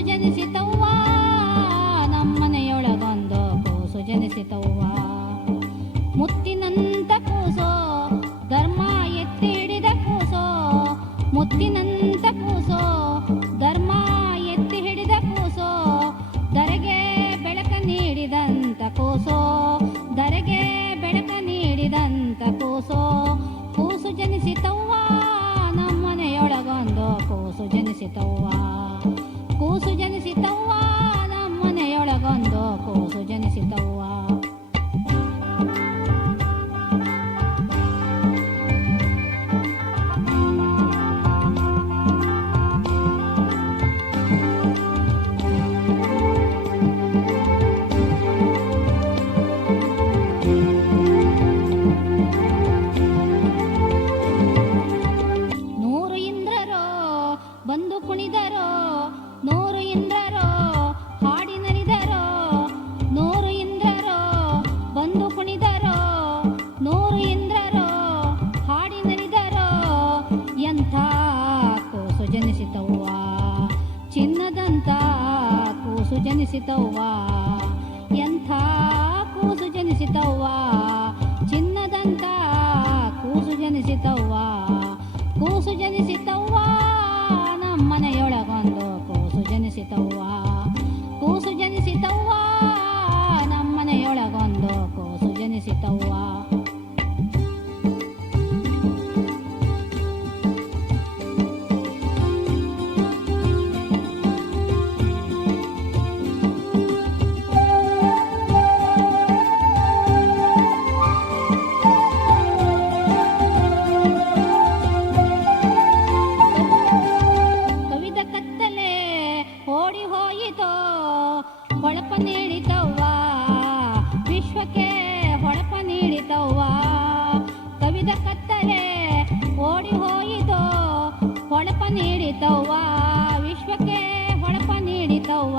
ಕೂಸು ಜನಿಸಿತವ್ವ ನಮ್ಮನೆಯೊಳಗೊಂದು ಕೂಸು ಜನಿಸಿತವ್ವ. ಮುತ್ತಿನಂತ ಕೂಸೋ ಧರ್ಮ ಎತ್ತಿ ಹಿಡಿದ ಕೂಸೋ, ಮುತ್ತಿನಂತ ಕೂಸೋ ಧರ್ಮ ಎತ್ತಿ ಹಿಡಿದ ಕೂಸೋ, ಧರೆಗೆ ಬೆಳಕ ನೀಡಿದಂತ ಕೂಸೋ, ಧರೆಗೆ ಬೆಳಕ ನೀಡಿದಂತ ಕೂಸೋ. ಕೂಸು ಜನಿಸಿತವ್ವ ನಮ್ಮನೆಯೊಳಗೊಂದು ಕೂಸು ಜನಿಸಿತವ್ವ. ಕೂಸು ಜನಿಸಿತವ್ವ ನಮ್ಮನೆಯೊಳಗೊಂದು ಕೂಸು ಜನಿಸಿತವ್ವ. ಬಂದು ಕುಣಿದರೋ ನೂರು ಇಂದ್ರರೋ ಹಾಡಿನರಿದರೋ, ನೂರು ಇಂದ್ರರೋ ಬಂದು ಕುಣಿದರೋ, ನೂರು ಇಂದ್ರರೋ ಹಾಡಿನರಿದರೋ. ಎಂಥ ಕೂಸು ಜನಿಸಿತವ್ವ ಚಿನ್ನದಂತ ಕೂಸು ಜನಿಸಿತವ್ವ. ಎಂಥ ಕೂಸು ಜನಿಸಿತವ್ವ ಚಿನ್ನದಂತ ಕೂಸು ಜನಿಸಿತವ್ವ. ಕೂಸು ಜನಿಸಿತವ್ವ ನಮ್ಮನೆಯೊಳಗೊಂದು ಕೂಸು ಜನಿಸಿತವ್ವ. ಕೂಸು ಜನಿಸಿತವ್ವ ನಮ್ಮನೆಯೊಳಗೊಂದು ಕೂಸು ಜನಿಸಿತವ್ವ. ಓಡಿ ಹೋಯಿತೋ ಹೊಳಪ ನೀಡಿತವ್ವ ವಿಶ್ವಕ್ಕೆ ಹೊಳಪ ನೀಡಿತವ್ವ. ಕವಿದ ಕತ್ತಲೆ ಓಡಿ ಹೋಯಿತೋ ಹೊಳಪ ನೀಡಿತವ್ವ ವಿಶ್ವಕ್ಕೆ ಹೊಳಪ ನೀಡಿತವ್ವ.